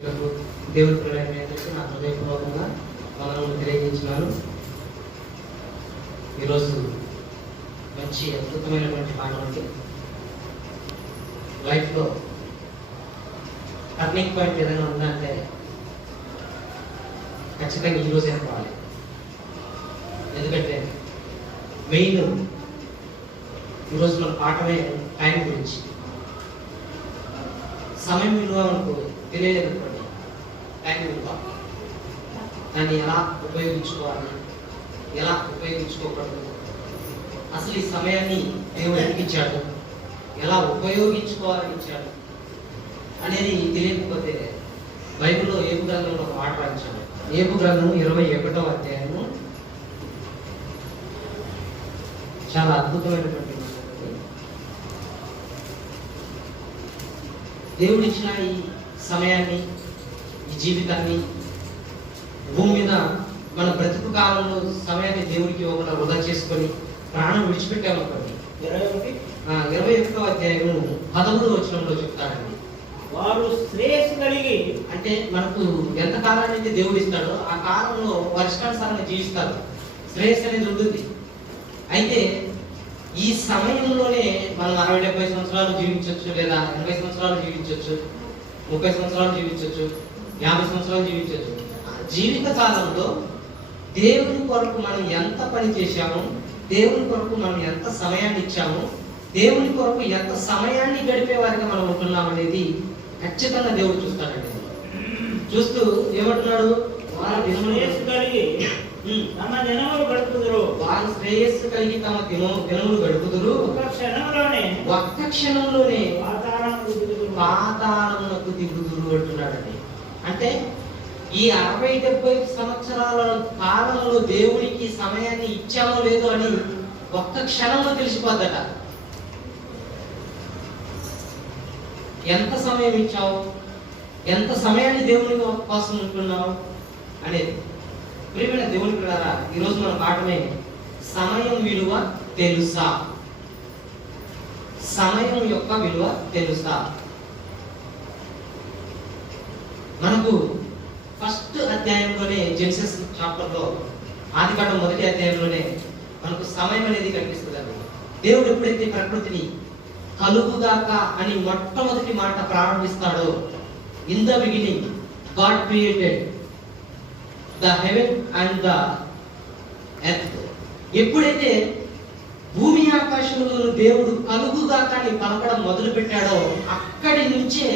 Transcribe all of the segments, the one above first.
దేవుని ప్రేరణకి నా హృదయపూర్వకంగా వందనములు తెలియజేస్తున్నాను. ఈరోజు మంచి అద్భుతమైనటువంటి పాఠం అంటే లైఫ్లో టర్నింగ్ పాయింట్ ఏదైనా ఉందంటే ఖచ్చితంగా ఈరోజే అనుకోవాలి. ఎందుకంటే మెయిన్ ఈరోజు మన పాఠమే టైం గురించి. సమయం విలువ మనకు తెలియలేదనుకోండి, టైం విలువ దాన్ని ఎలా ఉపయోగించుకోవాలి, ఎలా ఉపయోగించుకోకూడదు, అసలు ఈ సమయాన్ని దేవుడు ఎందుకు ఇచ్చాడు, ఎలా ఉపయోగించుకోవాలని ఇచ్చాడు అనేది తెలియకపోతే బైబిల్లో ఏబు గ్రంథంలో ఒక మాట రాయించాడు. ఏబు గ్రంథం 21వ అధ్యాయము చాలా అద్భుతమైనటువంటి దేవుడు ఇచ్చిన ఈ సమయాన్ని, ఈ జీవితాన్ని, భూమి మీద మన బ్రతుకు కాలంలో సమయాన్ని దేవుడికి ఒకటి వృధా చేసుకొని ప్రాణం విడిచిపెట్టామనుకోండి. 21వ అధ్యాయం 13వ వచనంలో చెప్తాడండి, వారు శ్రేయస్సు కలిగి, అంటే మనకు ఎంత కాలాన్ని అయితే దేవుడు ఇస్తాడో ఆ కాలంలో వర్షానుసారంగా జీవిస్తారు. శ్రేయస్సు అనేది ఉంటుంది. అయితే ఈ సమయంలోనే మనం 60-70 సంవత్సరాలు జీవించవచ్చు, లేదా 80 సంవత్సరాలు జీవించవచ్చు, 30 సంవత్సరాలు జీవించవచ్చు, 50 సంవత్సరాలు జీవించవచ్చు. జీవిత కాలంలో దేవుని కొరకు మనం ఎంత పని చేశాము, దేవుని కొరకు మనం ఎంత సమయాన్ని ఇచ్చాము, దేవుని కొరకు ఎంత సమయాన్ని గడిపే వారిగా మనం ఉంటున్నాం అనేది ఖచ్చితంగా దేవుడు చూస్తాడండి. చూస్తూ ఏమంటున్నాడు, వారు శ్రేయస్సు కలిగి తమ దినములు గడుపుదురు. వారు శ్రేయస్సు కలిగి తమ దినములు గడుపుదురు. ఒక్క క్షణంలోనే పాతాళమునకు దిగుదురు అంటున్నాడండి. అంటే ఈ 60-70 సంవత్సరాల కాలంలో దేవునికి సమయాన్ని ఇచ్చామో లేదో అని ఒక్క క్షణంలో తెలిసిపోద్దట. ఎంత సమయం ఇచ్చావు, ఎంత సమయాన్ని దేవుని కోసం ఉంటున్నావు అనేది. ప్రియమైన దేవుని పిల్లలారా, ఈరోజు మన పాఠమే సమయం విలువ తెలుసా. సమయం యొక్క విలువ తెలుసా. మనకు ఫస్ట్ అధ్యాయంలోనే, జెనసిస్ చాప్టర్లో, ఆదికాండం 1వ అధ్యాయంలోనే మనకు సమయం అనేది కనిపిస్తుంది. దేవుడు ఎప్పుడైతే ప్రకృతిని కలుగుగాక అని మొట్టమొదటి మాట ప్రారంభిస్తాడో, in the beginning God created the heaven and the earth. ఎప్పుడైతే భూమి ఆకాశములను దేవుడు కలుగుగాక అని పలకడం మొదలు పెట్టాడో అక్కడి నుంచే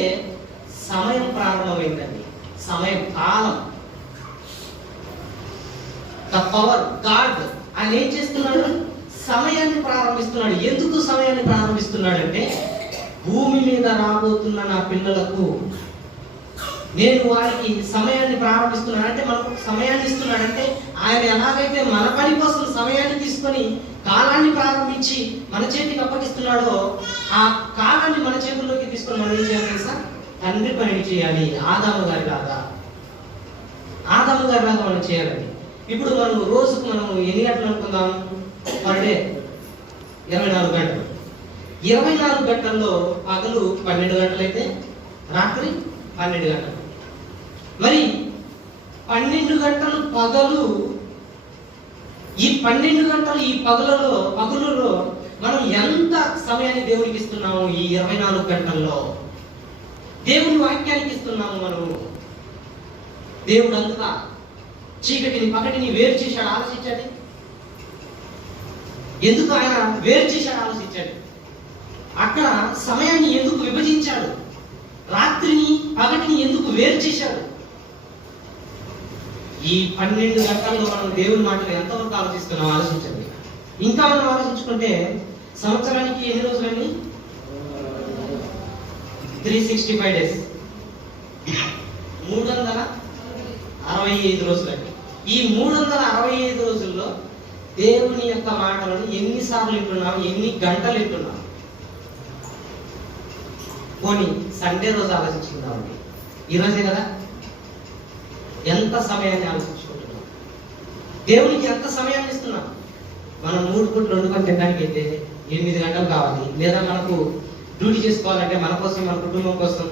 సమయం ప్రారంభమైందండి. సమయం, కాలం. ద పవర్ గాడ్ ఆయన ఏం చేస్తున్నాడు, సమయాన్ని ప్రారంభిస్తున్నాడు. ఎందుకు సమయాన్ని ప్రారంభిస్తున్నాడంటే, భూమి మీద రాబోతున్న నా పిల్లలకు నేను వారికి సమయాన్ని ప్రారంభిస్తున్నాను. అంటే మనకు సమయాన్ని ఇస్తున్నాడంటే ఆయన ఎలాగైతే మన పని కోసం సమయాన్ని తీసుకొని కాలాన్ని ప్రారంభించి మన చేతికి అప్పగిస్తున్నాడో, ఆ కాలాన్ని మన చేతుల్లోకి తీసుకొని మనం ఏం చేయాలి తెలుసా, తండ్రి పని చేయాలి. ఆదాము గారి లాగా మనం చేయాలండి. ఇప్పుడు మనం రోజుకు మనం ఎన్ని గంటలు అనుకుందాం, పర్ డే 24 గంటలు. 24 గంటల్లో పగలు 12 గంటలైతే రాత్రి 12 గంటలు. మరి 12 గంటలు పగలు, ఈ 12 గంటలు ఈ పగలులో మనం ఎంత సమయాన్ని దేవునికి ఇస్తున్నాము? ఈ 24 గంటల్లో దేవుని వాక్యానికి ఇస్తున్నాము మనము. దేవుడు అంతగా చీకటిని పగటిని వేరు చేశాడు. ఆలోచించండి, ఎందుకు ఆయన వేరు చేశాడు ఆలోచించాడు. అక్కడ సమయాన్ని ఎందుకు విభజించాడు, రాత్రిని పగటిని ఎందుకు వేరు చేశాడు. ఈ 12 గంటల్లో మనం దేవుని మాటలు ఎంతవరకు ఆలోచిస్తున్నాం ఆలోచించండి. ఇంకా మనం ఆలోచించుకుంటే సంవత్సరానికి ఎన్ని రోజులండి? 365 డేస్, 365 రోజులండి. ఈ 365 రోజుల్లో దేవుని యొక్క మాటలను ఎన్నిసార్లు వింటున్నాం, ఎన్ని గంటలు వింటున్నాం? పోనీ సండే రోజు ఆలోచించుకుందామండి. ఈరోజే కదా, ఎంత సమయాన్ని ఆలోచించుకుంటున్నాం, దేవునికి ఎంత సమయాన్ని ఇస్తున్నాం? మనం 3 పూటలు వండుకొని తినడానికి అయితే 8 గంటలు కావాలి. లేదా మనకు డ్యూటీ చేసుకోవాలంటే మన కోసం, మన కుటుంబం కోసం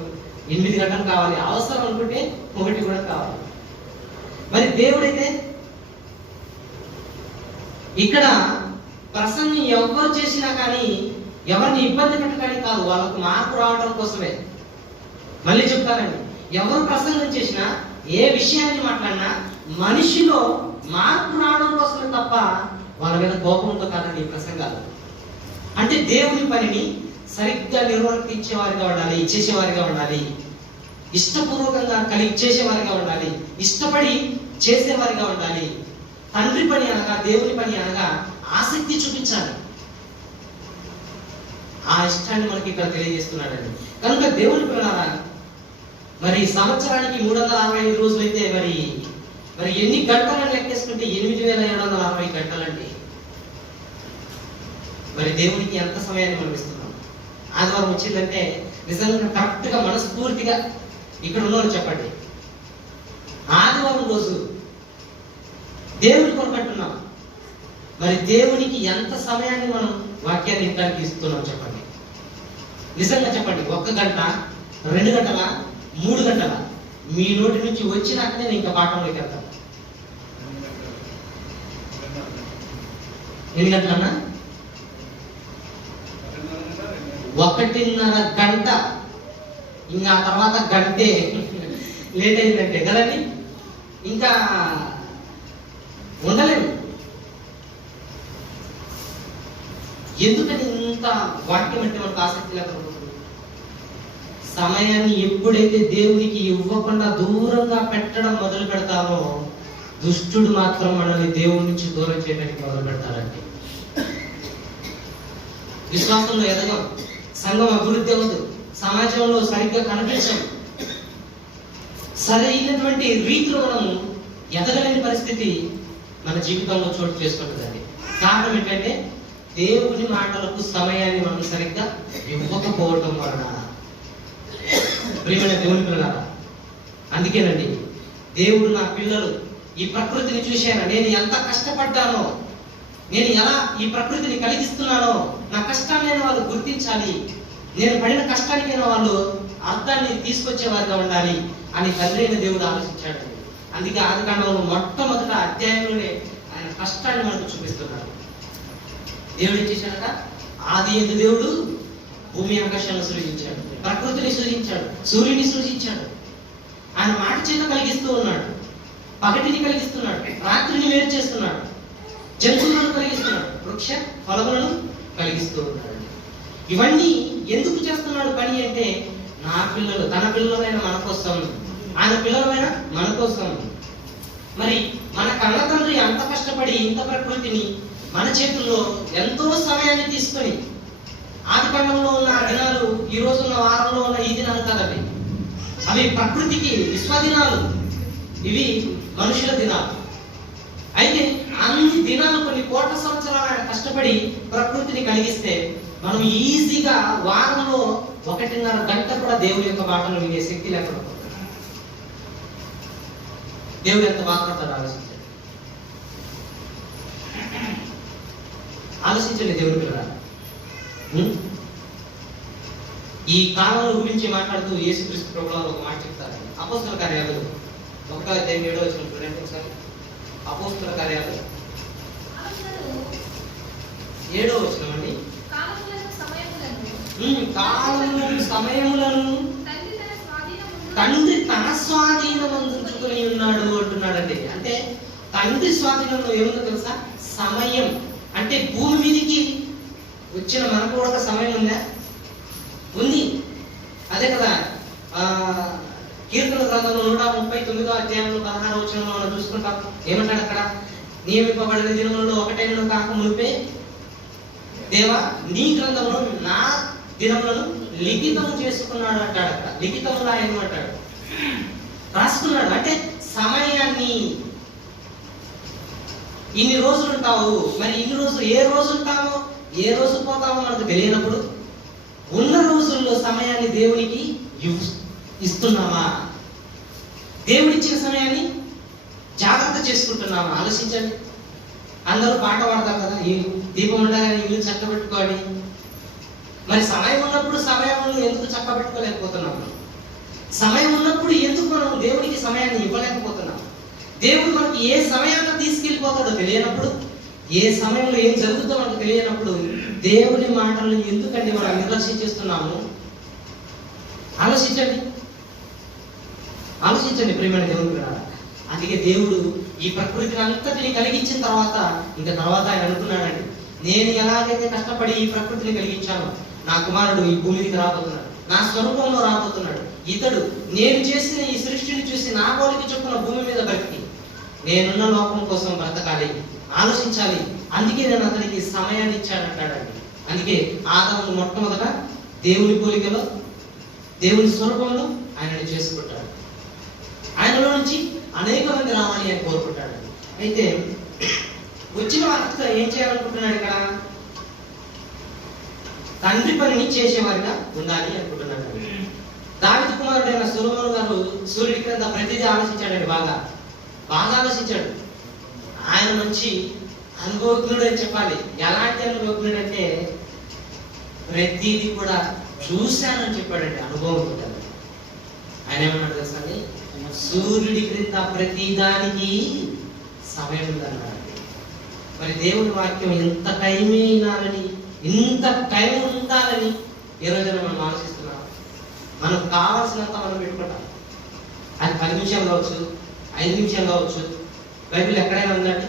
8 గంటలు కావాలి, అవసరం అనుకుంటే 1 కూడా కావాలి. మరి దేవుడైతే ఇక్కడ ప్రసంగం ఎవరు చేసినా కానీ ఎవరిని ఇబ్బంది పెట్టడానికి కాదు, వాళ్ళకు మార్పు రావడం కోసమే. మళ్ళీ చెప్తానండి, ఎవరు ప్రసంగం చేసినా ఏ విషయాన్ని మాట్లాడినా మనిషిలో మార్పు రావడం కోసమే తప్ప వాళ్ళ మీద కోపంతో కాదండి ఈ ప్రసంగాలు. అంటే దేవుని పనిని సరిగ్గా నిర్వర్తించేవారిగా ఉండాలి, చేసేవారిగా ఉండాలి, ఇష్టపూర్వకంగా చేసేవారిగా ఉండాలి, ఇష్టపడి చేసేవారిగా ఉండాలి. తండ్రి పని అనగా, దేవుని పని అనగా ఆసక్తి చూపించాలి. ఆ ఇష్టాన్ని మనకి ఇక్కడ తెలియజేస్తున్నాడండి. కనుక దేవుని పిల్లలారా, మరి సంవత్సరానికి 365 రోజులు అయితే మరి ఎన్ని గంటలను లెక్కేసుకుంటే 8760 గంటలండి. మరి దేవునికి ఎంత సమయాన్ని మనం ఇస్తున్నాం? ఆదివారం వచ్చిందంటే నిజంగా కరెక్ట్ గా మనస్ఫూర్తిగా ఇక్కడ ఉన్నవారు చెప్పండి, ఆదివారం రోజు దేవుని కొరకంటున్నాం. మరి దేవునికి ఎంత సమయాన్ని మనం వాక్యాన్ని వినడానికి ఇస్తున్నాం చెప్పండి. నిజంగా చెప్పండి, 1 గంట, 2 గంటల, 3 గంటల మీ నోటి నుంచి వచ్చినాక నేను ఇంకా పాఠంలోకి వెళ్తాను. 8 గంటలన్నా 1.5 గంట, ఇంకా తర్వాత గంటే లేట్ అయిందంటే కదండి, ఇంకా ఉండలేము. ఎందుకని ఇంత వాక్యం అంటే మనకు ఆసక్తి లేకపోతుంది? సమయాన్ని ఎప్పుడైతే దేవునికి ఇవ్వకుండా దూరంగా పెట్టడం మొదలు పెడతామో దుష్టుడు మాత్రం మనల్ని దేవుడి నుంచి దూరం చేయడానికి మొదలు పెడతాడండి. విశ్వాసంలో ఎదగం, సంఘం అభివృద్ధి అవ్వదు, సమాజంలో సరిగ్గా కనిపించం, సరైనటువంటి రీతిలో మనము ఎదగలేని పరిస్థితి మన జీవితంలో చోటు చేసుకుంటుందండి. కారణం ఏంటంటే దేవుని మాటలకు సమయాన్ని మనం సరిగ్గా ఇవ్వకపోవటం వలన. ప్రియమైన దేవుని పిల్లలారా, అందుకేనండి దేవుడు నా పిల్లలు ఈ ప్రకృతిని చూశాను, నేను ఎంత కష్టపడ్డానో, నేను ఎలా ఈ ప్రకృతిని కలిగిస్తున్నానో, నా కష్టాన్ని వాళ్ళు గుర్తించాలి, నేను పడిన కష్టానికైనా వాళ్ళు అర్థాన్ని తీసుకొచ్చేవారిగా ఉండాలి అని తండ్రి అయిన దేవుడు ఆలోచించాడు. అందుకే ఆదికాండంలో మొట్టమొదట అధ్యాయంలోనే ఆయన కష్టాన్ని మనకు చూపిస్తున్నాడు. దేవుడు ఏం చేశాడట? ఆది యందు దేవుడు భూమి ఆకాశాలను సృజించాడు, ప్రకృతిని సృజించాడు, సూర్యుని సృజించాడు. ఆయన మాట చేత కలిగిస్తూ ఉన్నాడు, పగటిని కలిగిస్తున్నాడు, రాత్రిని వేరు చేస్తున్నాడు, జంతువులను కలిగిస్తున్నాడు, వృక్ష ఫలములను కలిగిస్తూ ఉన్నాడు. ఇవన్నీ ఎందుకు చేస్తున్నాడు పని అంటే నా పిల్లలు, తన పిల్లలైన మన కోసం, ఆయన పిల్లలైన మన కోసం. మరి మన కన్న తండ్రి అంత కష్టపడి ఇంత ప్రకృతిని మన చేతుల్లో ఎంతో సమయాన్ని తీసుకొని, ఆదికాండంలో ఉన్న ఆ దినాలు ఈ రోజు ఉన్న వారంలో ఉన్న ఈ దినాలు కాదండి, అవి ప్రకృతికి విశ్వదినాలు, ఇవి మనుషుల దినాలు. అయితే అన్ని దినాలు కొన్ని కోట్ల సంవత్సరాలు ఆయన కష్టపడి ప్రకృతిని కలిగిస్తే మనం ఈజీగా వారంలో 1.5 గంట కూడా దేవుని యొక్క మాటలు వినే శక్తి లేకుండా దేవుడు ఎంత బాధపడతాడు ఆలోచించండి దేవుని పిల్లరా. ఈ కాలం గురించి మాట్లాడుతూ యేసుక్రీస్తు ప్రభువులు ఒక మాట చెప్తారు. అపోస్తల కార్యాలు 1:7 చూడండి ఒకసారి. అపోస్తల కార్యాలు 7 అండి. కాలములను సమయములను తండ్రి తన స్వాధీనమందుకుని ఉన్నాడు అంటున్నాడండి. అంటే తండ్రి స్వాధీనంలో ఏముందో తెలుసా? సమయం. అంటే భూమి మీదకి వచ్చిన మనకు కూడా సమయం ఉందా? ఉంది. అదే కదా కీర్తన గ్రంథంలో 139వ అధ్యాయంలో 16వ వచనంలో మనం చూసుకుంటాం. ఏమంటాడు అక్కడ? నియమింపబడిన దినములలో 1 కాక మునిపే దేవా నీ గ్రంథంలో నా దినములను లిఖితం చేసుకున్నాడు అంటాడు. అక్కడ లిఖితంలో ఏమంటాడు? రాసుకున్నాడు. అంటే సమయాన్ని ఇన్ని రోజులు ఉంటావు, మరి ఇన్ని రోజులు ఏ రోజు ఉంటామో ఏ రోజు పోతామో మనకు తెలియనప్పుడు ఉన్న రోజుల్లో సమయాన్ని దేవునికి ఇస్తున్నామా? దేవుడిచ్చిన సమయాన్ని జాగ్రత్త చేసుకుంటున్నామా? ఆలోచించండి. అందరూ పాట పాడతారు కదా, ఈ దీపం ఉండగానే ఇల్లు చక్కబెట్టుకోవాలి. మరి సమయం ఉన్నప్పుడు సమయం ఎందుకు చక్కబెట్టుకోలేకపోతున్నాము? సమయం ఉన్నప్పుడు ఎందుకు మనం దేవుడికి సమయాన్ని ఇవ్వలేకపోతున్నాం? దేవుడు మనకి ఏ సమయాన్ని తీసుకెళ్ళిపోతాడో తెలియనప్పుడు, ఏ సమయంలో ఏం జరుగుతుందో మనకు తెలియనప్పుడు దేవుడి మాటలను ఎందుకంటే మనం నిర్లక్ష్యం చేస్తున్నాము? ఆలోచించండి ప్రియమైన దేవుడు కూడా. అందుకే దేవుడు ఈ ప్రకృతిని అంతటిని కలిగించిన తర్వాత ఆయన అనుకున్నాడండి, నేను ఎలాగైతే కష్టపడి ఈ ప్రకృతిని కలిగించానో, నా కుమారుడు ఈ భూమికి రాబోతున్నాడు, నా స్వరూపంలో రాబోతున్నాడు. ఇతడు నేను చేసిన ఈ సృష్టిని చూసి నా పోలికి చొప్పున భూమి మీద బ్రతికి నేనున్న లోకం కోసం బ్రతకాలి, ఆలోచించాలి. అందుకే నేను అతనికి సమయాన్ని ఇచ్చానంటాడండి. అందుకే ఆదాము మొట్టమొదట దేవుని పోలికలో, దేవుని స్వరూపంలో ఆయనని చేసుకుంటాడు. ఆయనలో నుంచి అనేక మంది రావాలి అని కోరుకుంటాడు. అయితే వచ్చిన వారితో ఏం చేయాలనుకుంటున్నాడు? ఇక్కడ తండ్రి పనిని చేసేవారిగా ఉండాలి అనుకుంటున్నాడు. దావీదు కుమారుడైన సొలొమోను గారు సూర్యుడి క్రింద ప్రతిదీ ఆలోచించాడండి. బాగా ఆలోచించాడు. ఆయన మంచి అనుభవజ్ఞుడు అని చెప్పాలి. ఎలాంటి అనుభవజ్ఞుడు అంటే ప్రతిదీ కూడా చూశానని చెప్పాడండి. అనుభవం ఉంటుంది. ఆయన ఏమన్నాడు తెలుసా? సూర్యుడి క్రింద ప్రతి దానికి సమయం ఉందన్నాడు. మరి దేవుడి వాక్యం ఎంత టైం వినాలని, ఇంత టైం ఉండాలని ఈ రోజున మనం ఆలోచిస్తున్నాం. మనకు కావాల్సినంత మనం పెట్టుకుంటాం. అది 10 నిమిషాలు కావచ్చు, 5 నిమిషాలు కావచ్చు. బైబిల్ ఎక్కడైనా ఉందండి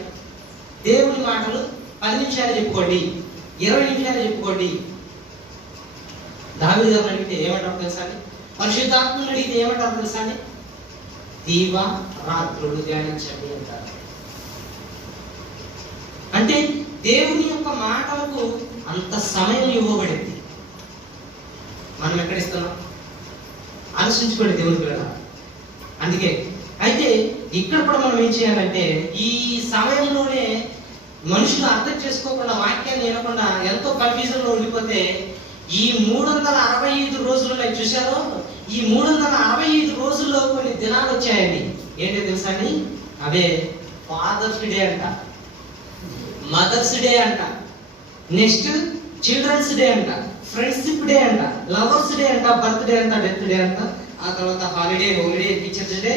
దేవుడి మాటలు 10 నిమిషాలు చెప్పుకోండి, 20 నిమిషాలు చెప్పుకోండి. దావీదు గారిని అడిగితే ఏమంటారు తెలుసా? పరిశుద్ధాత్మను అడిగితే ఏమంటారు తెలుసా? దీవ రాత్రులు ధ్యానించండి అంటారు. అంటే దేవుని యొక్క మాటలకు అంత సమయం ఇవ్వబడింది. మనం ఎక్కడిస్తున్నాం? ఆలోచించుకోండి దేవుని పిల్లల. అందుకే అయితే ఇక్కడ కూడా మనం ఏం చేయాలంటే ఈ సమయంలోనే మనుషులు అర్థం చేసుకోకుండా, వాక్యాన్ని వినకుండా ఎంతో కన్ఫ్యూజన్ లో ఉండిపోతే ఈ 365 రోజులు చూశారో, ఈ 365 రోజుల్లో కొన్ని దినాలు వచ్చాయండి. ఏంటో తెలుసా అండి? అవే ఫాదర్స్ డే అంట, మదర్స్ డే అంట, నెక్స్ట్ చిల్డ్రన్స్ డే అంట, ఫ్రెండ్షిప్ డే అంట, లవర్స్ డే అంట, బర్త్ డే అంట, డెత్ డే అంట, ఆ తర్వాత holiday, teachers day,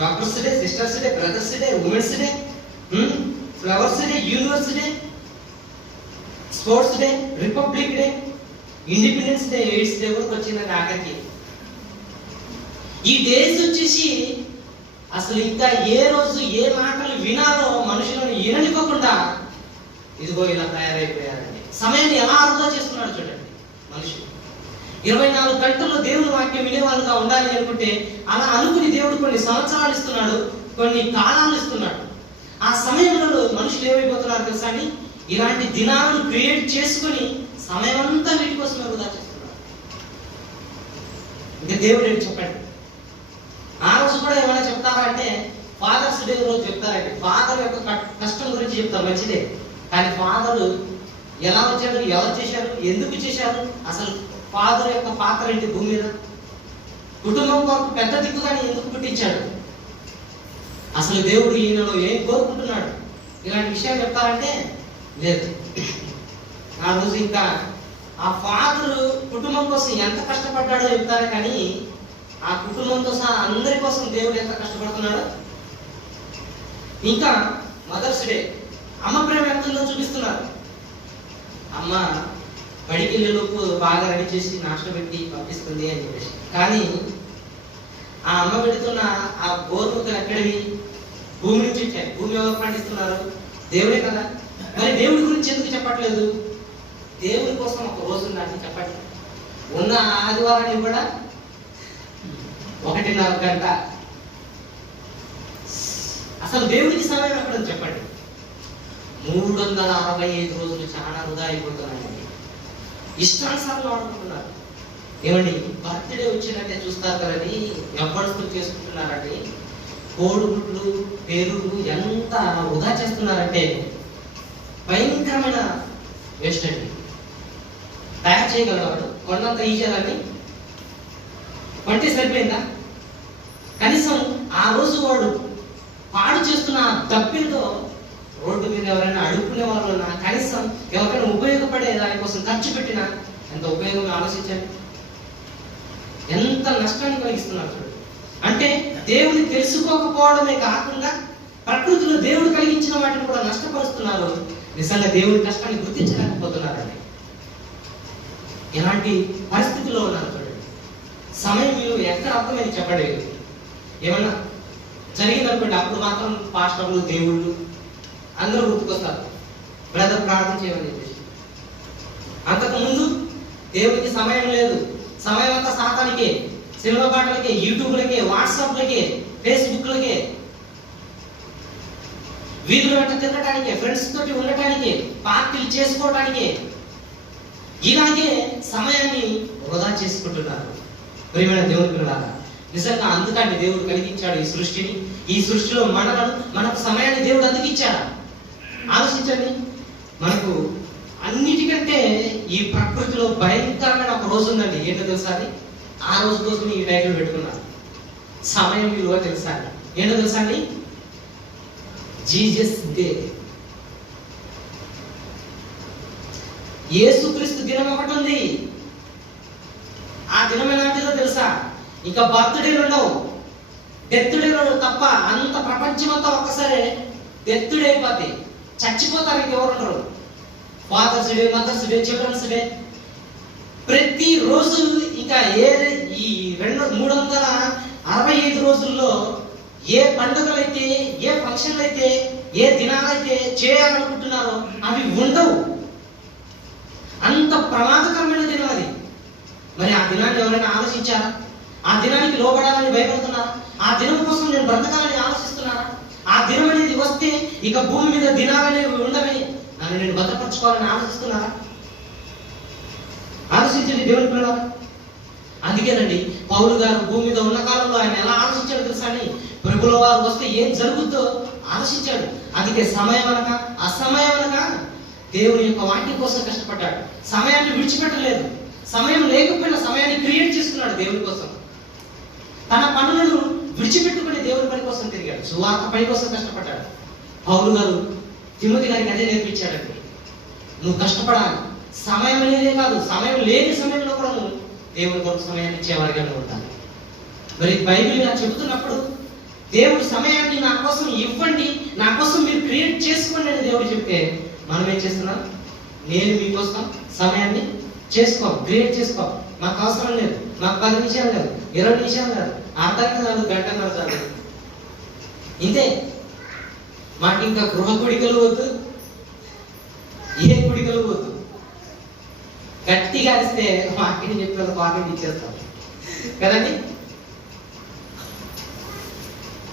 doctors day, sisters day, brothers day, women's day, flowers day, universe day, sports day, republic day, independence day, AIDS day కూడా వచ్చిందండి ఆఖరికి. ఈ డేస్ వచ్చేసి అసలు ఇంకా ఏ రోజు ఏ మాటలు వినాలో మనుషులను విననివ్వకుండా ఇదిగో ఇలా తయారైపోయారండి. సమయాన్ని ఎలా వృధా చేస్తున్నాడు చూడండి మనుషులు. 24 గంటల్లో దేవుని వాక్యం వినేవాళ్ళుగా ఉండాలి అనుకుంటే అలా అనుకుని దేవుడు కొన్ని సంవత్సరాలు ఇస్తున్నాడు, కొన్ని కాలాలు ఇస్తున్నాడు. ఆ సమయంలో మనుషులు ఏమైపోతున్నారు తెలుసా అండి? ఇలాంటి దినాలను క్రియేట్ చేసుకుని సమయం అంతా వీటి కోసమే వృధా చేస్తున్నారు. ఇంకా దేవుడు ఏంటి చెప్పండి? ఆ రోజు కూడా ఏమైనా చెప్తారా అంటే ఫాదర్స్ డే రోజు చెప్తారండి. ఫాదర్ యొక్క కష్టం గురించి చెప్తారు, మంచిదే. కానీ ఫాదర్ ఎలా వచ్చారు, ఎవరు చేశారు, ఎందుకు చేశారు, అసలు ఫాదర్ యొక్క పాత్ర ఏంటి భూమి మీద, కుటుంబం కొరకు పెద్ద దిక్కుగాని ఎందుకు పుట్టించాడు, అసలు దేవుడు ఈయనలో ఏం కోరుకుంటున్నాడు, ఇలాంటి విషయాలు చెప్తారంటే లేదు. ఆ రోజు ఇంకా ఆ ఫాదర్ కుటుంబం కోసం ఎంత కష్టపడ్డాడో చెప్తారు, కానీ ఆ కుటుంబంతో సహా అందరి కోసం దేవుడు ఎంత కష్టపడుతున్నాడో. ఇంకా మదర్స్ డే, అమ్మ ప్రేమ ఎంత ఉందో చూపిస్తున్నారు. అమ్మ బడికి లోపు బాగా రెడీ చేసి నాశనం పెట్టి పంపిస్తుంది అని చెప్పేసి, కానీ ఆ అమ్మ పెడుతున్న ఆ గోరుముక్కలు ఎక్కడివి? భూమి నుంచి వచ్చాయి. భూమి ఎవరు పండిస్తున్నారు? దేవుడే కదా. మరి దేవుడి గురించి ఎందుకు చెప్పట్లేదు? దేవుడి కోసం ఒక రోజు ఉందని చెప్పండి. ఉన్న ఆదివారాన్ని కూడా 1.5 గంట. అసలు దేవుడికి సమయం ఎక్కడ చెప్పండి? 365 రోజులు చాలా వృధా అయిపోతున్నాయండి. ఇష్టానుసారంగా వాడుకుంటున్నారు. ఏమండి, బర్త్డే వచ్చినట్టే చూస్తారు కదండి, ఎవ్వరు చేసుకుంటున్నారండి. కోడిగుడ్లు, పెరుగు ఎంత వృధా చేస్తున్నారంటే భయంకరమైన వేస్ట్ అండి. తయారు చేయగలవాడు కొండంత ఈజీగాని వంటే సరిపోయిందా? కనీసం ఆ రోజు వాడు పాడు చేస్తున్న దప్పితో రోడ్డు మీద ఎవరైనా అడుక్కునే వాళ్ళు ఉన్నా, కనీసం ఎవరికైనా ఉపయోగపడే దానికోసం ఖర్చు పెట్టినా ఎంత ఉపయోగం ఆలోచించండి. ఎంత నష్టాన్ని కలిగిస్తున్నారు చూడండి. అంటే దేవుని తెలుసుకోకపోవడమే కాకుండా ప్రకృతిలో దేవుడు కలిగించిన వాటిని కూడా నష్టపరుస్తున్నారు. నిజంగా దేవుని కష్టాన్ని గుర్తించలేకపోతున్నారండి. ఎలాంటి పరిస్థితుల్లో ఉన్నారు చూడండి. సమయం విలువ ఎక్కడ అర్థమైంది చెప్పండి. ఏమన్నా జరిగిందనుకోండి, అప్పుడు మాత్రం పాస్టర్లు దేవుళ్ళు అందరూ గుర్తుకొస్తారు, బ్రదర్ ప్రార్థన చేయమని చెప్పేసి. అంతకుముందు దేవునికి సమయం లేదు. సమయం అంతా సాతానికే, సినిమా పాటలకే, యూట్యూబ్లకే, వాట్సాప్లకే, ఫేస్బుక్లకే, వీధుల వెంట తిరగటానికే, ఫ్రెండ్స్ తోటి ఉండటానికే, పార్టీలు చేసుకోవటానికే, ఇలాగే సమయాన్ని వృధా చేసుకుంటున్నారు. ప్రియమైన దేవుని పిల్లలారా, నిజంగా అందుకని దేవుడు కలిగించాడు ఈ సృష్టిని. ఈ సృష్టిలో మనకు సమయాన్ని దేవుడు అందుకు ఇచ్చాడు. ఆలోచించండి, మనకు అన్నిటికంటే ఈ ప్రకృతిలో భయంకరమైన ఒక రోజు ఉందండి. ఏంటో తెలుసా? అది ఆ రోజు కోసం ఈ టైటిల్ పెట్టుకున్నాను, సమయం విలువ తెలుసా? ఏంటో తెలుసా అండి? Jesus day. యేసుక్రీస్తు దినం ఒకటి ఉంది. ఆ దినం ఎలాంటిదో తెలుసా? ఇంకా బర్త్డేలు ఉండవు, డెత్ డేలు తప్ప. అంత ప్రపంచం అంతా ఒక్కసారి డెత్ డే అయిపోద్ది, చచ్చిపోతారు, ఇంకెవరు ఉండరు. Father's day, mother's day, children's day, ప్రతి రోజు ఇంకా ఈ 365 రోజుల్లో ఏ పండుగలైతే, ఏ ఫంక్షన్లు అయితే, ఏ దినాలైతే చేయాలనుకుంటున్నారో అవి ఉండవు. అంత ప్రమాదకరమైన దినం అది. మరి ఆ దినాన్ని ఎవరైనా ఆలోచించారా? ఆ దినానికి లోబడాలని భయపడుతున్నారా? ఆ దినం కోసం నేను బ్రతకాలని ఆలోచిస్తున్నారా? ఆ దినం అనేది వస్తే ఇక భూమి మీద దినాలనేవి ఉండవని నన్ను నేను భద్రపరచుకోవాలని ఆలోచిస్తున్నారా? ఆలోచించండి దేవుని పిల్లలారా. అందుకేనండి పౌలు గారు భూమి మీద ఉన్న కాలంలో ఆయన ఎలా ఆలోచించాడు తెలుసా అండి? ప్రభుల వారు వస్తే ఏం జరుగుతుందో ఆలోచించాడు. అందుకే సమయం అనక అసమయం అనక దేవుని యొక్క వాక్యం కోసం కష్టపడ్డాడు. సమయాన్ని విడిచిపెట్టలేదు. సమయం లేకపోయినా సమయాన్ని క్రియేట్ చేసుకున్నాడు దేవుని కోసం. తన పనులను విడిచిపెట్టుకుని దేవుని పని కోసం తిరిగాడు. సువార్త పని కోసం కష్టపడ్డాడు. పౌలు గారు తిమోతి గారికి అదే నేర్పించాడండి. నువ్వు కష్టపడాలి. సమయం అనేదే కాదు, సమయం లేని సమయంలో కూడా నువ్వు దేవుని కొరకు సమయాన్ని ఇచ్చేవారిగా ఉండాలి. మరి బైబిల్ ఇలా చెబుతున్నప్పుడు దేవుడు సమయాన్ని నా కోసం ఇవ్వండి, నా కోసం మీరు క్రియేట్ చేసుకోండి అని దేవుడు చెప్తే మనం ఏం చేస్తున్నాం? నేను మీకోసం సమయాన్ని క్రియేట్ చేసుకో. మాకు అవసరం లేదు, మాకు 10 నిమిషాలు కాదు, 20 నిమిషాలు కాదు, అర్ధగంట కాదు, గంటన్నర చాలు. ఇంతే. మాకు ఇంకా గృహ కుడికలు వద్దు, ఏ కుడికలు వద్దు. గట్టిగా అరిస్తే వాకిని చెప్పి వాళ్ళ వాకిని ఇచ్చేస్తాం కదండి.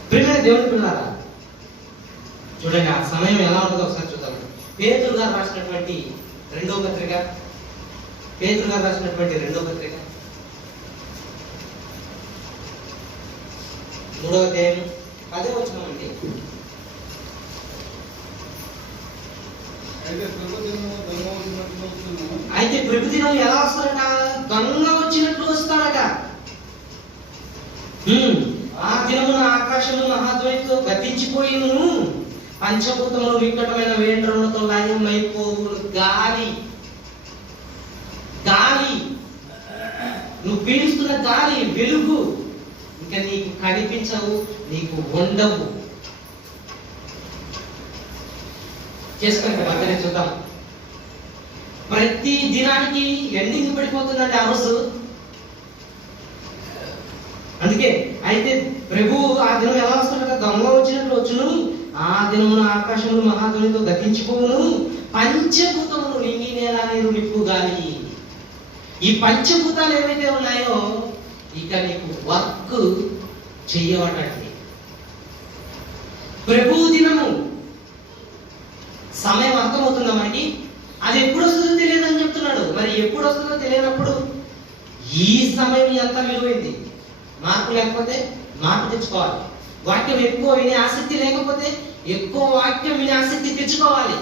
ప్రియమైన దేవుని పిల్లలారా, చూడండి ఆ సమయం ఎలా ఉంటుందో ఒకసారి చూద్దాం. పేతురు గారు రాసినటువంటి రెండో పత్రిక 3వ అధ్యాయం 10వ వచనం అండి. అయితే ప్రభు దినం ఎలా వస్తాడట? దొంగ వచ్చినట్లు వస్తాడట. ఆ దినమున ఆకాశము మహాధ్వనితో గతించిపోయిను, పంచభూతములు వికటమైన వేండ్రములతో లయమైపోవును. గాలి నువ్వు పీలుస్తున్న గాలి, వెలుగు ఇంకా నీకు కనిపించవు, నీకు ఉండవు. చేసుకుంటే మధ్యనే చూద్దాం. ప్రతి దినానికి ఎండింగ్ పడిపోతుందండి ఆ రోజు. అందుకే అయితే ప్రభు ఆ దినం ఎలా వస్తుందంటే దొంగ వచ్చినట్లు వచ్చును, ఆ దినమున ఆకాశములు మహాధ్వనితో గతించిపోవును, పంచభూతములు నింగి, నేల, నీరు, నిప్పు, గాలి. ఈ పంచభూతాలు ఏవైతే ఉన్నాయో ఇక నీకు వర్క్ చెయ్యవటండి. ప్రభు దినము సమయం అర్థమవుతుందా మనకి? అది ఎప్పుడు వస్తుందో తెలియదు అని చెప్తున్నాడు. మరి ఎప్పుడు వస్తుందో తెలియనప్పుడు ఈ సమయం ఎంత విలువైంది. మార్పు లేకపోతే మార్పు తెచ్చుకోవాలి. వాక్యం ఎక్కువ వినే ఆసక్తి లేకపోతే ఎక్కువ వాక్యం వినే ఆసక్తి తెచ్చుకోవాలి.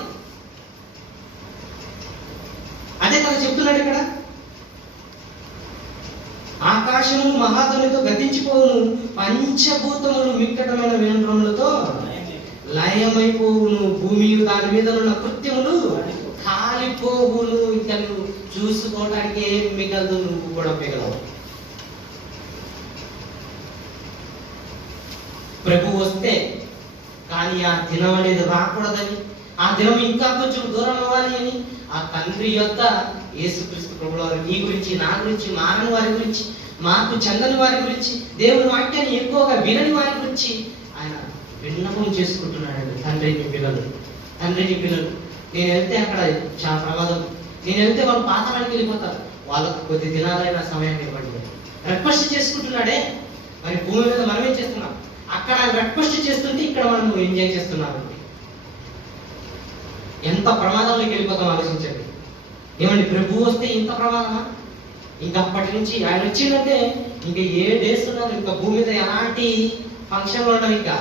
అదే కదా చెప్తున్నాడు ఇక్కడ. ఆకాశము మహాధ్వనితో గతించిపోవును, పంచభూతములు మిక్కటమైన వేండ్రములతో లయమైపోవును, భూమి దాని మీద ఉన్న కృత్యములు కాలిపోవును. ఇంకా నువ్వు చూసుకోవడానికి ఏం మిగలదు, నువ్వు కూడా మిగలవు. ప్రభు వస్తే, కానీ ఆ దినం అనేది రాకూడదని, ఆ దినం ఇంకా కొంచెం దూరం అవ్వాలి అని ఆ తండ్రి యొక్క యేసుక్రీస్తు ప్రభువు వారు మీ గురించి, నా గురించి, మానని వారి గురించి, మాకు చెందని వారి గురించి, దేవుని వాక్యాన్ని ఎక్కువగా వినని వారి గురించి ఆయన విన్నపం చేసుకుంటున్నాడు. తండ్రి నీ పిల్లలు, తండ్రి నీ పిల్లలు, నేను వెళ్తే అక్కడ చాలా ప్రమాదం, నేను వెళ్తే వాళ్ళు పాతాళానికి వెళ్ళిపోతారు, వాళ్ళకు కొద్ది దినాలైన సమయం ఇవ్వండి రిక్వెస్ట్ చేసుకుంటున్నాడే. మరి భూమి మీద మనం ఏం చేస్తున్నాం? అక్కడ రిక్వెస్ట్ చేస్తుంటే ఇక్కడ మనం ఎంజాయ్ చేస్తున్నాం. ఎంత ప్రమాదంలోకి వెళ్ళిపోతాం ఆలోచించండి. ఏమండి, ప్రభు వస్తే ఇంత ప్రమాదమా? ఇంకా అప్పటి నుంచి ఆయన వచ్చిందంటే ఇంకా ఏ డేస్ ఉన్నారు, ఇంకా భూమి మీద ఎలాంటి ఫంక్షన్లు ఉండవు. ఇంకా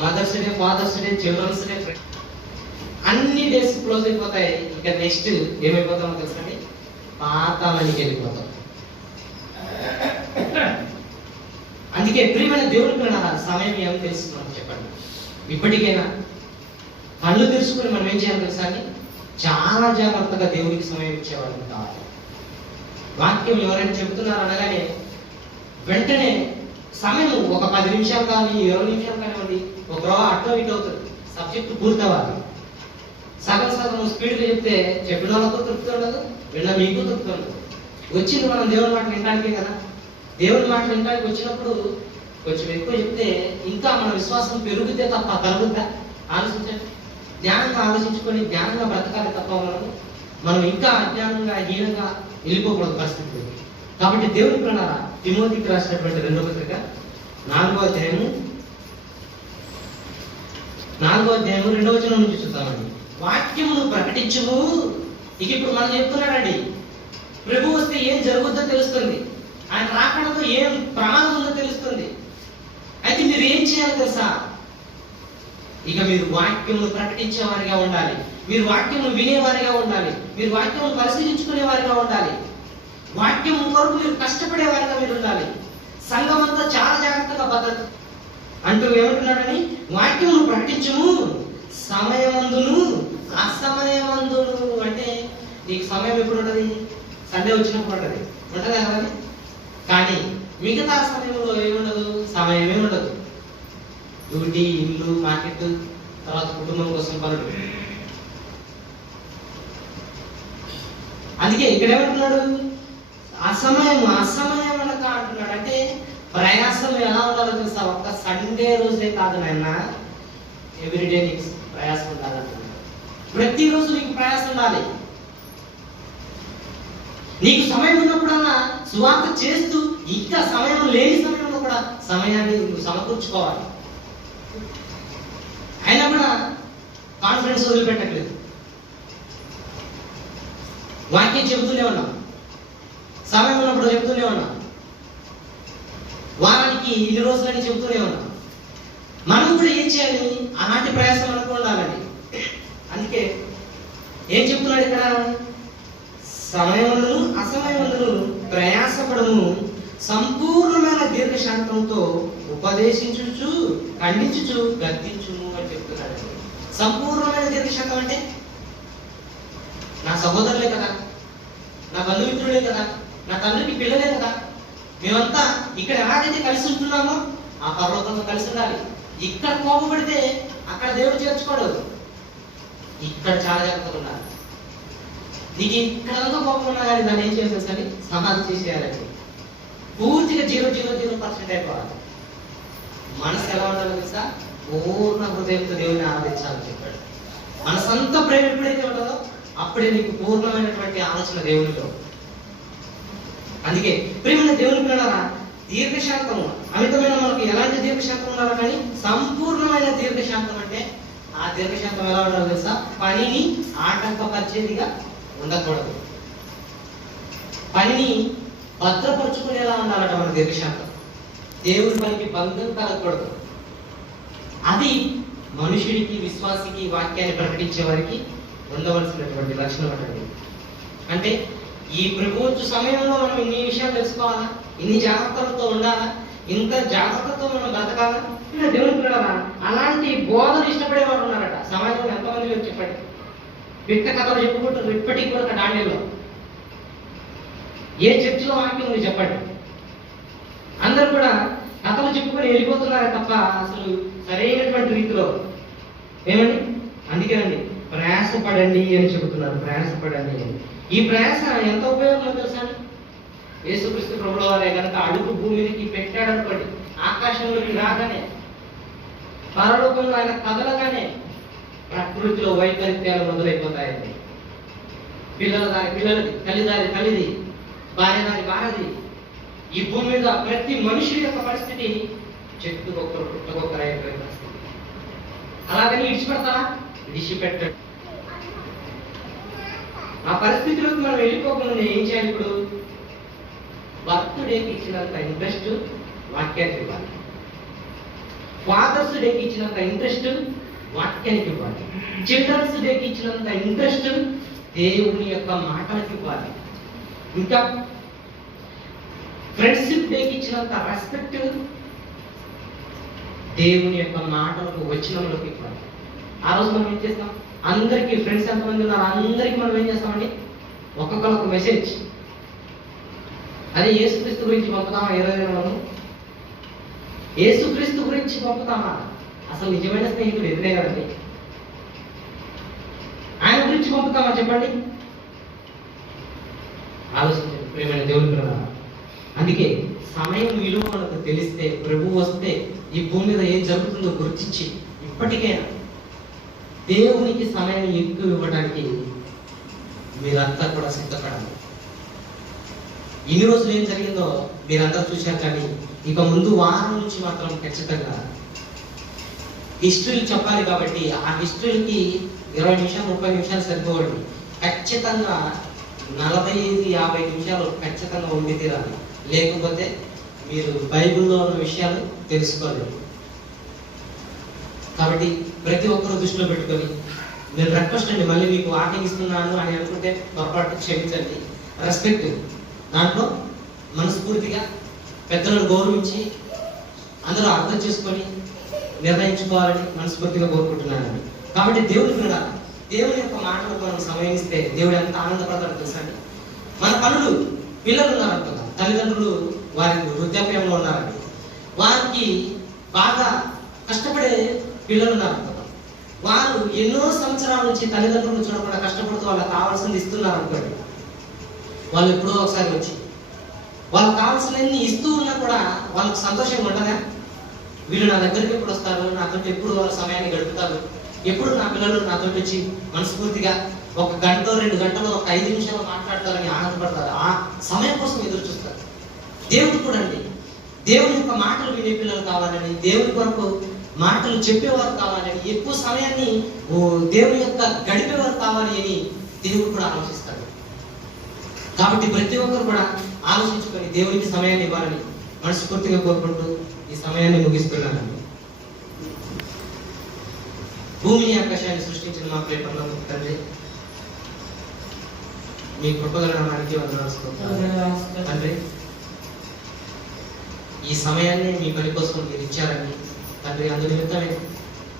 mother's day, father's day, children's day, అన్ని డేస్ క్లోజ్ అయిపోతాయి. ఇంకా నెక్స్ట్ ఏమైపోతామో తెలుసండి, పాతాళానికి వెళ్ళిపోతాం. అందుకే ప్రియమైన దేవుడికి సమయం ఏమో తెలుసుకున్నాం చెప్పండి. ఇప్పటికైనా కళ్ళు తెలుసుకుని మనం ఏం చేయాలి తెలుసా అండి? చాలా జాగ్రత్తగా దేవుడికి సమయం ఇచ్చేవాళ్ళం కావాలి. వాక్యం ఎవరైనా చెబుతున్నారు అనగానే వెంటనే సమయం ఒక 10 నిమిషాలు కానీ 20 నిమిషాలు కానివ్వండి, ఒక అటో ఇటు అవుతుంది, సబ్జెక్టు పూర్తవ్వాలి. సగం స్పీడ్గా చెప్తే చెప్పిన వాళ్ళకు తృప్తి ఉండదు, విన్న మీకు తృప్తి ఉండదు. వచ్చింది మనం దేవుని మాట వినడానికే కదా. దేవుని మాట వినడానికి వచ్చినప్పుడు కొంచెం ఎక్కువ చెప్తే ఇంకా మన విశ్వాసం పెరుగుతే తప్ప కలుగుద్దా? ఆలోచించండి. జ్ఞానంగా ఆలోచించుకొని జ్ఞానంగా బ్రతకాలి తప్ప మనం ఇంకా అజ్ఞానంగా హీనంగా వెళ్ళిపోకూడదు పరిస్థితి. కాబట్టి దేవుని ప్రణాళిక తిమోతికి రాసినటువంటి 2వ పత్రిక 4వ అధ్యాయము 2వ వచనం నుంచి చూద్దామండి. వాక్యమును ప్రకటించుము. ఇక ఇప్పుడు మనం చెప్తున్నాడండి, ప్రభు వస్తే ఏం జరుగుద్దో తెలుస్తుంది, ఆయన రాకడంతో ఏం ప్రమాదం ఉందో తెలుస్తుంది. అయితే మీరు ఏం చేయాలి తెలుసా? ఇక మీరు వాక్యమును ప్రకటించే వారిగా ఉండాలి, మీరు వాక్యమును వినేవారిగా ఉండాలి, మీరు వాక్యమును పరిశీలించుకునే వారిగా ఉండాలి, వాక్యం కొరకు మీరు కష్టపడే వారిగా మీరు ఉండాలి. సంఘం అంతా చాలా జాగ్రత్తగా భద్రత అంటూ ఏమంటున్నాడని, వాక్యమును ప్రకటించుము, సమయమందును అసమయమందును. అంటే నీకు సమయం ఎప్పుడు ఉంటుంది? సండే వచ్చినప్పుడు ఉంటుంది, ఉంటుందా కదా? కానీ మిగతా సమయంలో ఏముండదు, సమయమే ఉండదు. డ్యూటీ, ఇల్లు, మార్కెట్, తర్వాత కుటుంబం కోసం పనులు. అందుకే ఇక్కడ ఏమంటున్నాడు? అసమయం అనక అంటున్నాడు. అంటే ప్రయాసం ఎలా ఉండాలో తెలుసా? ఒక్క సండే రోజే కాదు నాయన, ఎవ్రీడే నీకు ప్రయాసం ఉండాలంటున్నాడు. ప్రతిరోజు నీకు ప్రయాసం ఉండాలి. నీకు సమయం ఉన్నప్పుడల్లా సువార్త చేస్తూ, ఇంకా సమయం లేని సమయంలో కూడా సమయాన్ని నువ్వు సమకూర్చుకోవాలి. అయినా కూడా కాన్ఫిడెన్స్ వదిలిపెట్టట్లేదు. వాక్యం చెబుతూనే ఉన్నాం, సమయం ఉన్నప్పుడు చెబుతూనే ఉన్నాం, వారానికి 2 రోజులని చెబుతూనే ఉన్నాం. మనం కూడా ఏం చేయాలి? అలాంటి ప్రయాసం మనకు ఉండాలండి. అందుకే ఏం చెప్తున్నాడు ఇక్కడ? సమయములను అసమయములను ప్రయాసపడము, సంపూర్ణమైన దీర్ఘశాంతంతో ఉపదేశించుచు, ఖండించుచు, గద్దించుము అని చెప్తున్నాడు. సంపూర్ణమైన దీర్ఘశాంతం అంటే నా సహోదరులే కదా, నా బంధుమిత్రులే కదా, నా తండ్రికి పిల్లలే కదా, మేమంతా ఇక్కడ ఎలాగైతే కలిసి ఉంటున్నామో ఆ పర్వతంలో కలిసి ఉండాలి. ఇక్కడ కోపపడితే అక్కడ దేవుడు చేర్చుకోడు. ఇక్కడ చాలా జాగ్రత్తగా ఉండాలి. నీకు ఇక్కడ కోపం ఉన్నా కానీ దాన్ని ఏం చేసేసి అని సమాధి చేసేయాలండి. పూర్తిగా 0.00% అయిపోవాలి. మనసు ఎలా ఉండాలో తెలుసా? పూర్ణ హృదయంతో దేవుని ఆరాధించాలని చెప్పాడు. మనసంతా ప్రేమ ఎప్పుడైతే ఉంటుందో అప్పుడే నీకు పూర్ణమైనటువంటి ఆలోచన దేవునిలో. అందుకే ప్రేమైన దేవుని పిల్లలారా, దీర్ఘశాంతము అమితమైన మనకు ఎలాంటి దీర్ఘశాంతం ఉండాలి? కానీ సంపూర్ణమైన దీర్ఘశాంతం. అంటే ఆ దీర్ఘశాంతం ఎలా ఉండాలో తెలుసా? పనిని ఆటంకపరిచేదిగా ఉండకూడదు, పనిని భద్రపరుచుకునేలా ఉండాలట మన దీర్ఘశాంతం. దేవుడి పనికి భంగం కలగకూడదు. అది మనుషుడికి, విశ్వాసికి, వాక్యాన్ని ప్రకటించే వారికి ఉండవలసినటువంటి లక్షణం అండి. అంటే ఈ ప్రభుత్వ సమయంలో మనం ఇన్ని విషయాలు తెలుసుకోవాలా, ఇన్ని జాగ్రత్తలతో ఉండాలా, ఇంత జాగ్రత్తతో మనం బ్రతకాలా? దేవుని పిల్లలారా, అలాంటి బోధలు ఇష్టపడేవారు ఉన్నారట సమాజంలో. ఎంతమంది మీరు చెప్పండి. వ్యక్తి కథలు చెప్పుకుంటారు ఇప్పటికి కూడా డాండేలో. ఏ చర్చిలో వాక్యం ఉంది చెప్పండి. అందరూ కూడా కథలు చెప్పుకొని వెళ్ళిపోతున్నారే తప్ప అసలు సరైనటువంటి రీతిలో ఏమండి, అందుకేనండి ప్రయాసపడండి అని చెబుతున్నారు. ప్రయాసపడండి అని. ఈ ప్రయాస ఎంత ఉపయోగమో తెలుసా అండి? యేసుక్రీస్తు ప్రభుల వారే కనుక అడుగు భూమికి పెట్టాడు అనుకోండి, ఆకాశంలోకి రాగానే, పరలోకంలో ఆయన కదలగానే ప్రకృతిలో వైపరీత్యాలు మొదలైపోతాయండి. పిల్లల దారి పిల్లలది, తల్లిదారి తల్లిది, భార్య దారి భార్యది. ఈ భూమి మీద ప్రతి మనిషి యొక్క పరిస్థితి చెట్టుకొక్కరు పుట్టకొక్కరు అయిపోయిన పరిస్థితి. అలాగని విడిచిపెడతారా? విడిచిపెట్టడు. ఆ పరిస్థితిలోకి మనం వెళ్ళిపోకుండా ఏం చేయాలి? ఇప్పుడు బర్త్డేకి ఇచ్చినంత ఇంట్రెస్ట్ వాక్యానికి ఇవ్వాలి. ఫాదర్స్ డేకి ఇచ్చినంత ఇంట్రెస్ట్ వాక్యానికి ఇవ్వాలి. చిల్డ్రన్స్ డేకి ఇచ్చినంత ఇంట్రెస్ట్ దేవుని యొక్క మాటలకు ఇవ్వాలి. ఇంకా ఫ్రెండ్షిప్ డేకి ఇచ్చినంత రెస్పెక్ట్ దేవుని యొక్క మాటలకు వచనములకు ఇవ్వాలి. ఆ రోజు మనం ఏం చేస్తాం? అందరికీ ఫ్రెండ్స్ ఎంతమంది ఉన్నారు అందరికీ మనం ఏం చేస్తామండి? ఒక్కొక్కరికి మెసేజ్. అదే యేసుక్రీస్తు గురించి పంపుతామా? మనం యేసుక్రీస్తు గురించి పంపుతామా? అసలు నిజమైన స్నేహితుడు ఎదురే కదండి. ఆయన గురించి పంపుతామా చెప్పండి? ఆలోచించండి ప్రేమైన దేవుని పిల్లలారా. అందుకే సమయం విలువ మనకు తెలిస్తే, ప్రభువు వస్తే ఈ భూమి మీద ఏం జరుగుతుందో గుర్తించి ఇప్పటికైనా దేవునికి సమయం ఎక్కువ ఇవ్వడానికి మీరంతా కూడా సిద్ధపడాలి. ఇన్ని రోజులు ఏం జరిగిందో మీరంతా చూశారు, కానీ ఇక ముందు వారం నుంచి మాత్రం ఖచ్చితంగా హిస్టరీలు చెప్పాలి. కాబట్టి ఆ హిస్టరీకి 20 నిమిషాలు 30 నిమిషాలు సరిపోవండి. ఖచ్చితంగా 45-50 నిమిషాలు ఖచ్చితంగా ఉండి తీరాలి. లేకపోతే మీరు బైబిల్లో ఉన్న విషయాలు తెలుసుకోలేరు. కాబట్టి ప్రతి ఒక్కరు దృష్టిలో పెట్టుకొని, నేను రిక్వెస్ట్ అండి, మళ్ళీ మీకు వాకింగ్ ఇస్తున్నాను అని అనుకుంటే పొరపాటు క్షమించండి. రెస్పెక్ట్, దాంట్లో మనస్ఫూర్తిగా పెద్దలను గౌరవించి అందరూ అర్థం చేసుకొని నిర్ణయించుకోవాలని మనస్ఫూర్తిగా కోరుకుంటున్నానండి. కాబట్టి దేవుని యొక్క మాటలకు మనం సమయం ఇస్తే దేవుడు ఎంత ఆనందపడతాడు తెలుసా అండి? మన పనులు, పిల్లలు ఉన్నారంటున్నారు, తల్లిదండ్రులు వారి వృద్ధాప్యంలో ఉన్నారండి, వారికి బాగా కష్టపడే పిల్లలు ఉన్నారంటున్నారు. వారు ఎన్నో సంవత్సరాల నుంచి తల్లిదండ్రులు చూడకుండా కష్టపడుతూ వాళ్ళకి కావాల్సింది ఇస్తున్నారు అనుకోండి. వాళ్ళు ఎప్పుడో ఒకసారి వచ్చి వాళ్ళకి కావాల్సినవన్నీ ఇస్తూ ఉన్నా కూడా వాళ్ళకి సంతోషంగా ఉంటుందా? వీళ్ళు నా దగ్గరికి ఎప్పుడు వస్తారు, నాతో ఎప్పుడు వాళ్ళ సమయాన్ని గడుపుతారు, ఎప్పుడు నా పిల్లలు నాతో వచ్చి మనస్ఫూర్తిగా 1 గంట 2 గంటలు 5 నిమిషాలు మాట్లాడతారని ఆనందపడతారు. ఆ సమయం కోసం ఎదురు చూస్తారు. దేవుడు కూడా అండి, దేవుని యొక్క మాటలు వినే పిల్లలు కావాలని, దేవుని కొరకు మాటలు చెప్పేవారు కావాలని, ఎక్కువ సమయాన్ని దేవుని యొక్క గడిపేవారు కావాలి అని దేవుడు కూడా ఆలోచిస్తాడు. కాబట్టి ప్రతి ఒక్కరు కూడా ఆలోచించుకొని దేవునికి సమయాన్ని ఇవ్వాలని మనస్ఫూర్తిగా కోరుకుంటూ ఈ సమయాన్ని ముగిస్తున్నానండి. భూమిని ఆకాశాన్ని సృష్టించిన మా ప్రేమలో తండ్రి, మీ కృపగల నామానికి వందనాలు తండ్రి. ఈ సమయాన్ని మీ పని కోసం మీరు ఇచ్చారని తండ్రి, అందు నిమిత్తమే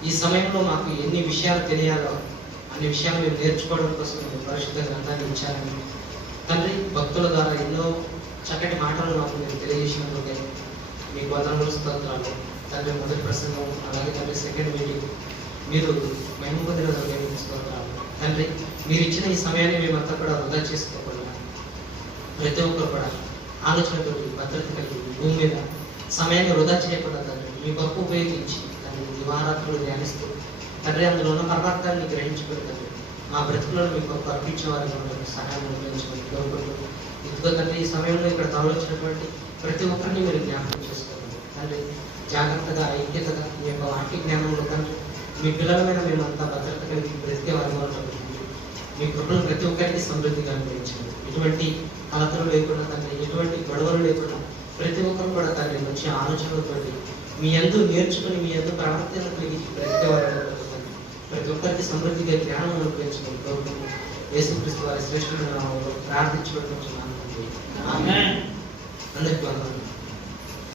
ఈ సమయంలో మాకు ఎన్ని విషయాలు తెలియాలో అన్ని విషయాలు మేము నేర్చుకోవడం కోసం మీరు పరిశుద్ధ గ్రంథాన్ని ఇచ్చారని తండ్రి, భక్తుల ద్వారా ఎన్నో చక్కటి మాటలు మాకు మీరు తెలియజేసినందుకే మీకు వందనములు, స్తోత్రాలు తండ్రి. మొదటి ప్రసంగం, అలాగే తండ్రి సెకండ్ మీటింగ్ మీరు మేము పొందిన స్తోత్రాలు తండ్రి. మీరు ఇచ్చిన ఈ సమయాన్ని మేమంతా కూడా వృధా చేసుకోకుండా ప్రతి ఒక్కరు కూడా ఆలోచనతో భద్రత కలిగి భూమి మీద సమయాన్ని వృధా చేయకుండా తండ్రి మీ కొరకు ఉపయోగించి తండ్రి దివారాత్రులు ధ్యానిస్తూ తండ్రి అందులో ఉన్న పరమార్థాన్ని గ్రహించుకుని తండ్రి మా బ్రతుకులను మీ కొరకు అర్పించే వారికి సహాయం ఉపయోగించుకొని కోరుకుంటూ ఇదిగో తండ్రి ఈ సమయంలో ఇక్కడ తరలించినటువంటి ప్రతి ఒక్కరిని మీరు జ్ఞాపకం చేసుకోండి తండ్రి. జాగ్రత్తగా ఐక్యతగా మీ యొక్క వాక్య జ్ఞానంలో తండ్రి మీ పిల్లల మీద మేమంతా భద్రత కలిగి బ్రతికే వారి మీ కృపను ప్రతి ఒక్కరికి సమృద్ధిగా అనుగ్రహించండి. ఎటువంటి కలతలు లేకుండా తండ్రి, ఎటువంటి గొడవలు లేకుండా ప్రతి ఒక్కరు కూడా తండ్రి మంచి ఆలోచనలతో మీ యందు నేర్చుకుని మీ యందు ప్రవర్తన కలిగి బ్రతికే వారి ప్రతి ఒక్కరికి సమృద్ధిగా జ్ఞానం అనుగ్రహించుకొని కోరుకుంటూ యేసుక్రీస్తు వారి శ్రేష్ఠమైన నామములో ప్రార్థించుకుంటున్నాను. అందరికీ వందనాలు.